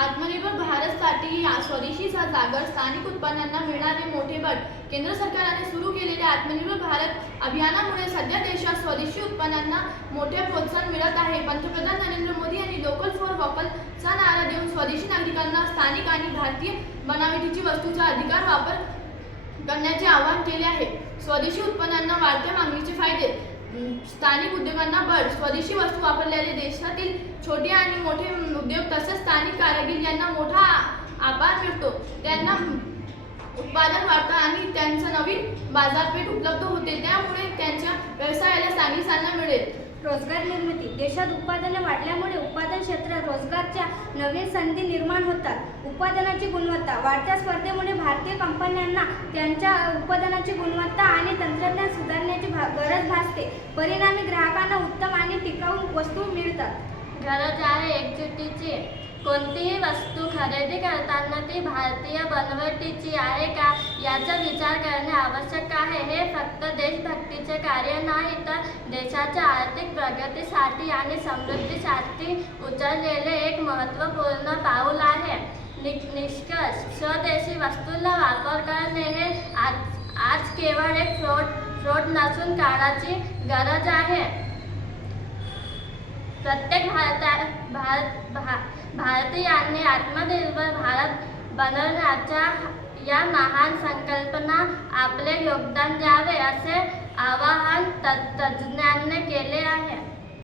आत्मनिर्भर भारतसाठी स्वदेशी जागर स्थानिक उत्पन्नांना मिळणारे मोठे बळ. केंद्र सरकारने सुरू केलेल्या आत्मनिर्भर भारत अभियानामुळे सध्या देशात स्वदेशी उत्पन्नांना मोठे प्रोत्साहन मिळत आहे. पंतप्रधान नरेंद्र मोदी यांनी लोकल फॉर वोकलचा नारा देऊन स्वदेशी नागरिकांना स्थानिक आणि भारतीय बनावटीची वस्तूंचा अधिकार वापर करण्याचे आवाहन केले आहे. स्वदेशी उत्पन्नांना वाढत्या मागणीचे फायदे. स्थानिक उद्योगांना बळ. स्वदेशी वस्तू वापरल्याने देशातील छोटे आणि मोठे उद्योग तसेच स्थानिक कारागीर यांना मोठा आधार मिळतो. त्यांना उत्पादन वाढतं आणि त्यांचं नवीन बाजारपेठ उपलब्ध होते. त्यामुळे त्यांच्या व्यवसायाला चांगली चालना मिळेल. रोजगार निर्मिती. देशात उत्पादने वाढल्यामुळे उत्पादन क्षेत्रात रोजगारच्या नवीन संधी निर्माण होतात. उत्पादनाची गुणवत्ता. वाढत्या स्पर्धेमुळे भारतीय कंपन्यांना त्यांच्या उत्पादनाची गुणवत्ता आणि तंत्रज्ञान सुधारण्याची गरज भासते. परिणामी ग्राहकांना उत्तम आणि टिकाऊ वस्तू मिळतात. गरज आहे एकजुटीची. कोणतीही वस्तू खरेदी करताना ती भारतीय बनवटीची आहे का याचा विचार करणे आवश्यक आहे. हे फक्त देशभक्तीचे कार्य नाही तर देशाच्या आर्थिक प्रगतीसाठी आणि समृद्धीसाठी उचललेले एक महत्त्वपूर्ण पाऊल आहे. निष्कर्ष. स्वदेशी वस्तूंचा वापर करणे हे आज केवळ एक फ्रॉड नसून काळाची गरज आहे. प्रत्येक भारतीयांनी आत्मनिर्भर भारत बनवण्याच्या या महान संकल्पना आपले योगदान द्यावे असे आवाहन तज्ज्ञांनी केले आहे.